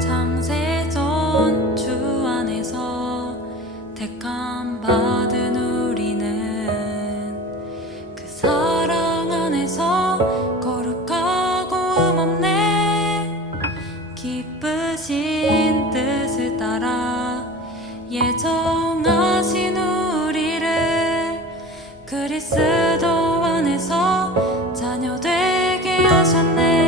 창세전 주 안에서 택함 받은 우리는 그 사랑 안에서 거룩하고 흠없네 기쁘신 뜻을 따라 예정하신 우리를 그리스 하셨네.